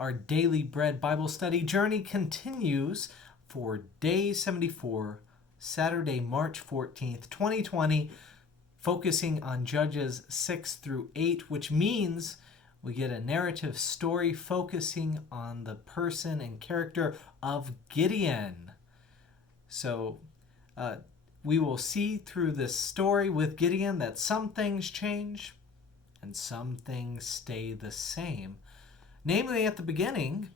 Our Daily Bread Bible study journey continues for day 74, Saturday, March 14th, 2020, focusing on Judges 6 through 8, which means we get a narrative story focusing on the person and character of Gideon. So we will see through this story with Gideon that some things change and some things stay the same. Namely, at the beginning,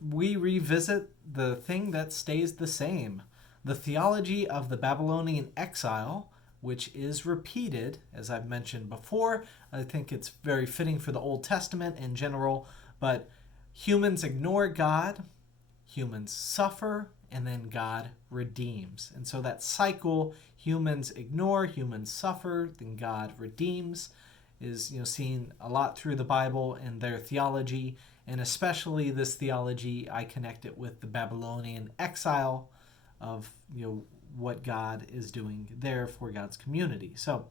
we revisit the thing that stays the same, the theology of the Babylonian exile, which is repeated, as I've mentioned before. I think it's very fitting for the Old Testament in general, but humans ignore God, humans suffer, and then God redeems. And so that cycle, humans ignore, humans suffer, then God redeems, is seen a lot through the Bible and their theology, and especially this theology, I connect it with the Babylonian exile of what God is doing there for God's community. So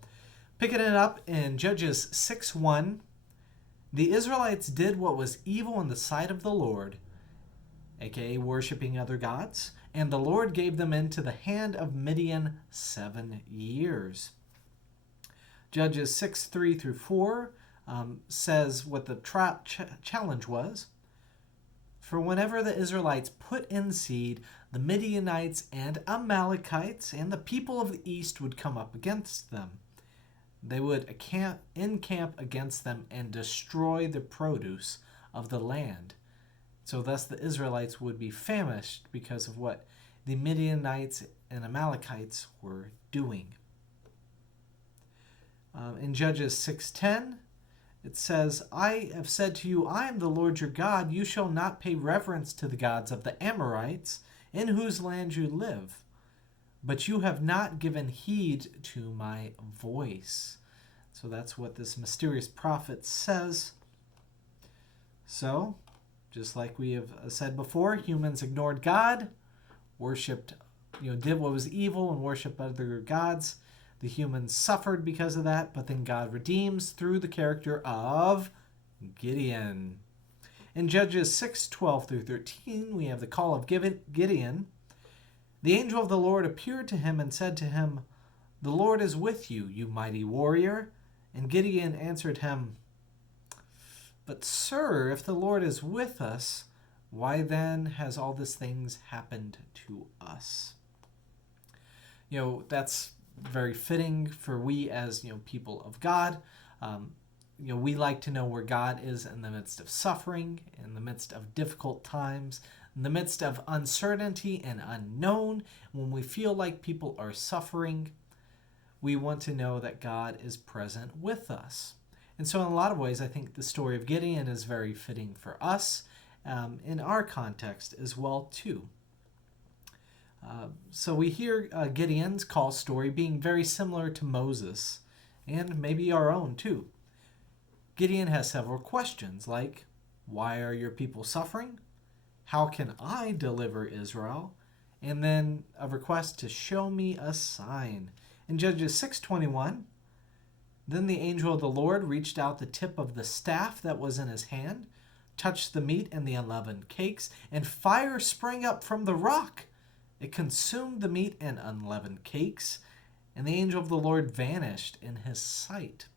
picking it up in Judges 6:1, the Israelites did what was evil in the sight of the Lord, aka worshiping other gods, and the Lord gave them into the hand of Midian 7 years. Judges 6:3 through 4 says what the challenge was. For whenever the Israelites put in seed, the Midianites and Amalekites and the people of the east would come up against them. They would encamp against them and destroy the produce of the land. So thus the Israelites would be famished because of what the Midianites and Amalekites were doing. In Judges 6:10, it says, I have said to you, I am the Lord your God. You shall not pay reverence to the gods of the Amorites, in whose land you live. But you have not given heed to my voice. So that's what this mysterious prophet says. So, just like we have said before, humans ignored God, worshipped, did what was evil and worshipped other gods. The humans suffered because of that, but then God redeems through the character of Gideon. In Judges 6:12 through 13, we have the call of Gideon. The angel of the Lord appeared to him and said to him, The Lord is with you, you mighty warrior. And Gideon answered him, But sir, if the Lord is with us, why then has all these things happened to us? That's very fitting for we as people of God. We like to know where God is in the midst of suffering, in the midst of difficult times, in the midst of uncertainty and unknown. When we feel like people are suffering, we want to know that God is present with us. And so in a lot of ways, I think the story of Gideon is very fitting for us in our context as well too. So we hear Gideon's call story being very similar to Moses, and maybe our own too. Gideon has several questions like, why are your people suffering? How can I deliver Israel? And then a request to show me a sign. In Judges 6:21, then the angel of the Lord reached out the tip of the staff that was in his hand, touched the meat and the unleavened cakes, and fire sprang up from the rock. It consumed the meat and unleavened cakes, and the angel of the Lord vanished in his sight.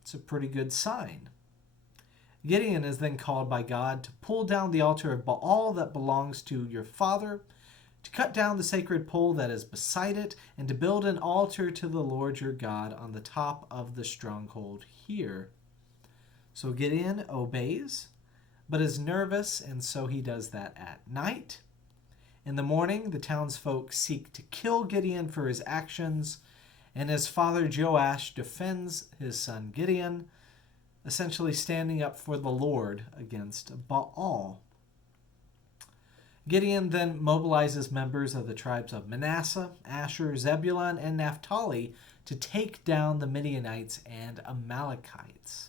It's a pretty good sign. Gideon is then called by God to pull down the altar of Baal that belongs to your father, to cut down the sacred pole that is beside it, and to build an altar to the Lord your God on the top of the stronghold here. So Gideon obeys, but is nervous, and so he does that at night. In the morning, the townsfolk seek to kill Gideon for his actions, and his father Joash defends his son Gideon, essentially standing up for the Lord against Baal. Gideon then mobilizes members of the tribes of Manasseh, Asher, Zebulun, and Naphtali to take down the Midianites and Amalekites.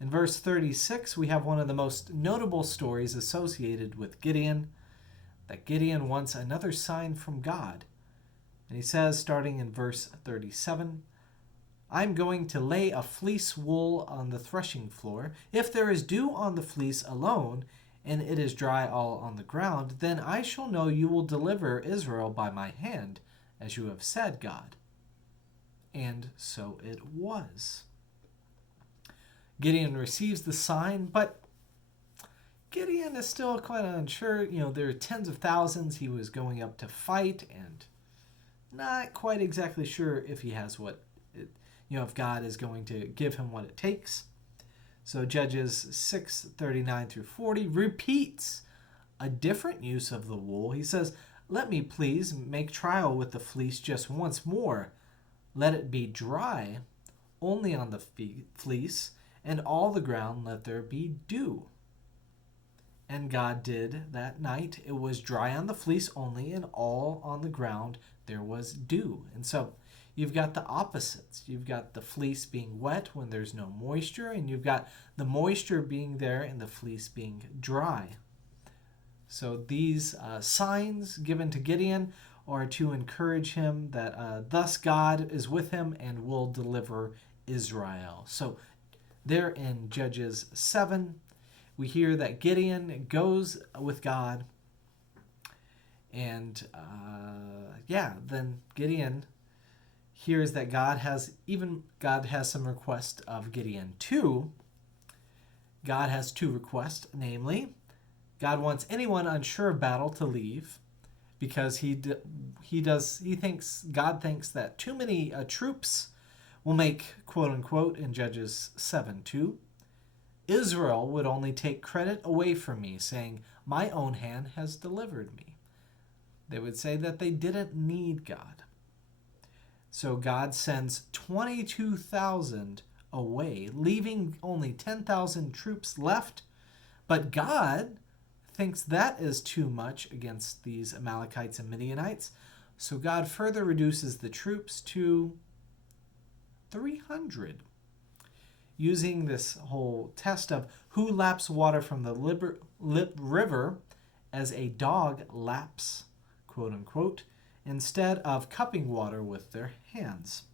In verse 36, we have one of the most notable stories associated with Gideon, that Gideon wants another sign from God. And he says, starting in verse 37, I'm going to lay a fleece wool on the threshing floor. If there is dew on the fleece alone, and it is dry all on the ground, then I shall know you will deliver Israel by my hand, as you have said, God. And so it was. Gideon receives the sign, but Gideon is still quite unsure. There are tens of thousands he was going up to fight, and not quite exactly sure if he has if God is going to give him what it takes. So Judges 6:39 through 40 repeats a different use of the wool. He says, "Let me please make trial with the fleece just once more. Let it be dry only on the fleece, and all the ground let there be dew." And God did that night. It was dry on the fleece only, and all on the ground there was dew. And so you've got the opposites. You've got the fleece being wet when there's no moisture, and you've got the moisture being there and the fleece being dry. So these signs given to Gideon are to encourage him that thus God is with him and will deliver Israel. So there in Judges 7, we hear that Gideon goes with God. And then Gideon hears that God has some request of Gideon too. God has two requests, namely, God wants anyone unsure of battle to leave, because God thinks that too many troops will make, quote unquote, in Judges 7:2, Israel would only take credit away from me, saying, my own hand has delivered me. They would say that they didn't need God. So God sends 22,000 away, leaving only 10,000 troops left. But God thinks that is too much against these Amalekites and Midianites. So God further reduces the troops to 300. Using this whole test of who laps water from the river as a dog laps, quote unquote, instead of cupping water with their hands.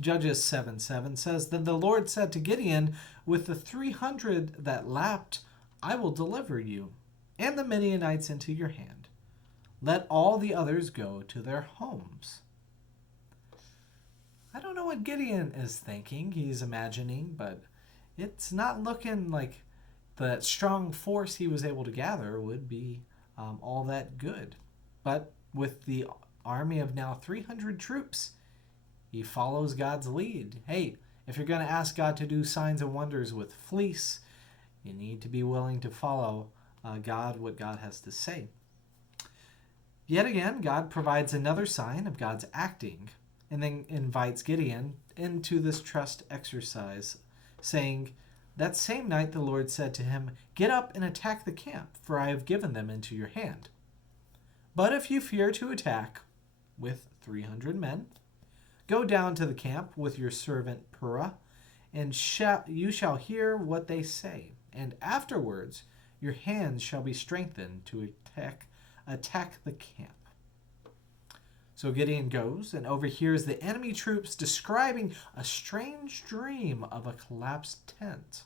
Judges 7:7 says, Then the Lord said to Gideon, with the 300 that lapped, I will deliver you and the Midianites into your hand. Let all the others go to their homes. I don't know what Gideon is thinking, he's imagining, but it's not looking like the strong force he was able to gather would be all that good. But with the army of now 300 troops, he follows God's lead. Hey, if you're going to ask God to do signs and wonders with fleece, you need to be willing to follow what God has to say. Yet again, God provides another sign of God's acting, and then invites Gideon into this trust exercise, saying, That same night the Lord said to him, Get up and attack the camp, for I have given them into your hand. But if you fear to attack with 300 men, go down to the camp with your servant Purah, and you shall hear what they say. And afterwards your hands shall be strengthened to attack the camp. So Gideon goes and overhears the enemy troops describing a strange dream of a collapsed tent,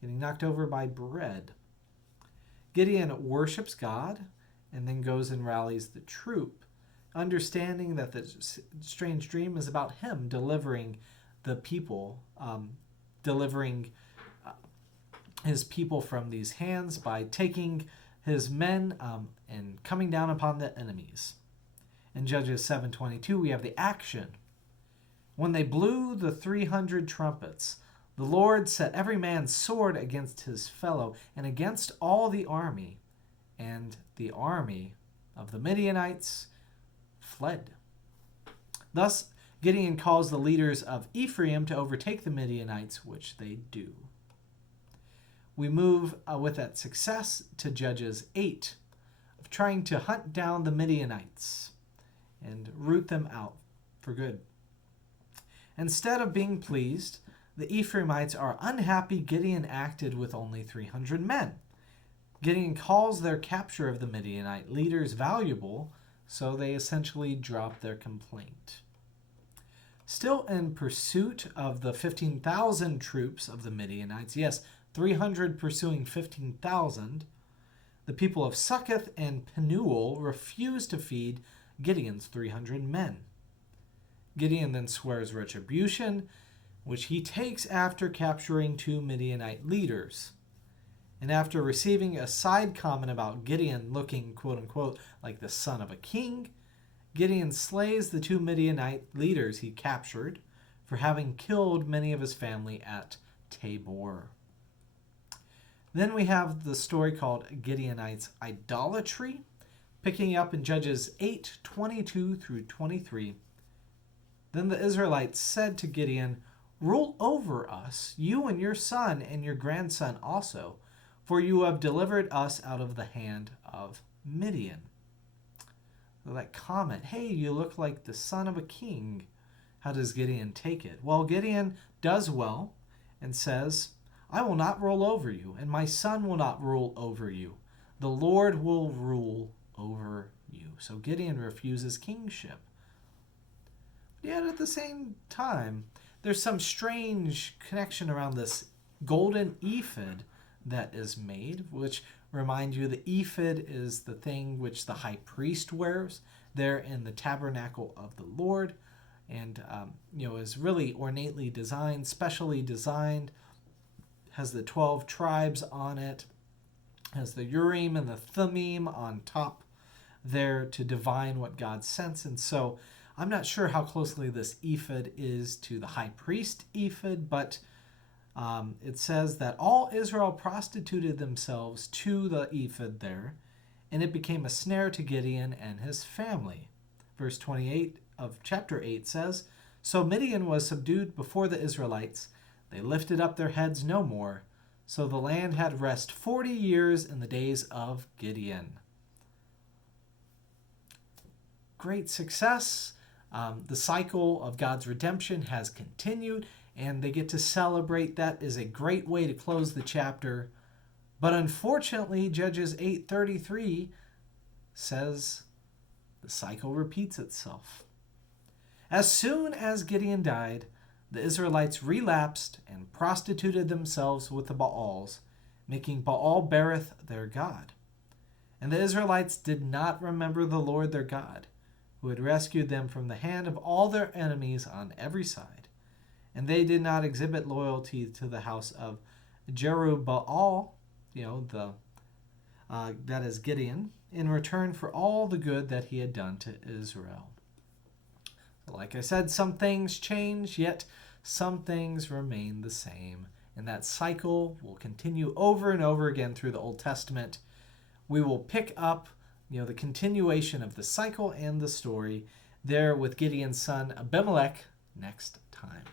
getting knocked over by bread. Gideon worships God and then goes and rallies the troop, understanding that the strange dream is about him delivering the people, his people from these hands by taking his men and coming down upon the enemies. In Judges 7:22, we have the action. When they blew the 300 trumpets, the Lord set every man's sword against his fellow and against all the army, and the army of the Midianites fled. Thus, Gideon calls the leaders of Ephraim to overtake the Midianites, which they do. We move with that success to Judges 8, of trying to hunt down the Midianites and root them out for good. Instead of being pleased, the Ephraimites are unhappy Gideon acted with only 300 men. Gideon calls their capture of the Midianite leaders valuable, so they essentially drop their complaint. still in pursuit of the 15,000 troops of the Midianites. Yes, 300 pursuing 15,000. The people of Succoth and Penuel refused to feed Gideon's 300 men. Gideon then swears retribution, which he takes after capturing 2 Midianite leaders. And after receiving a side comment about Gideon looking, quote-unquote, like the son of a king, Gideon slays the 2 Midianite leaders he captured for having killed many of his family at Tabor. Then we have the story called Gideonites' idolatry, picking up in Judges 8:22 through 23. Then the Israelites said to Gideon, "Rule over us, you and your son and your grandson also, for you have delivered us out of the hand of Midian." So that comment, "Hey, you look like the son of a king." How does Gideon take it? Well, Gideon does well and says, "I will not rule over you, and my son will not rule over you. The Lord will rule over you." So Gideon refuses kingship. Yet at the same time, there's some strange connection around this golden ephod that is made, which remind you the ephod is the thing which the high priest wears there in the tabernacle of the Lord, and is really ornately designed, specially designed, has the 12 tribes on it, has the Urim and the Thummim on top there to divine what God sends. And so I'm not sure how closely this ephod is to the high priest ephod, but it says that all Israel prostituted themselves to the ephod there, and it became a snare to Gideon and his family. Verse 28 of chapter 8 says, "So Midian was subdued before the Israelites. They lifted up their heads no more. So the land had rest 40 years in the days of Gideon." Great success. The cycle of God's redemption has continued, and they get to celebrate. That is a great way to close the chapter. But unfortunately, Judges 8:33 says the cycle repeats itself. As soon as Gideon died, the Israelites relapsed and prostituted themselves with the Baals, making Baal-berith their god. And the Israelites did not remember the Lord their God, who had rescued them from the hand of all their enemies on every side. And they did not exhibit loyalty to the house of Jerubbaal, that is Gideon, in return for all the good that he had done to Israel. So like I said, some things change, yet some things remain the same. And that cycle will continue over and over again through the Old Testament. We will pick up the continuation of the cycle and the story there with Gideon's son Abimelech next time.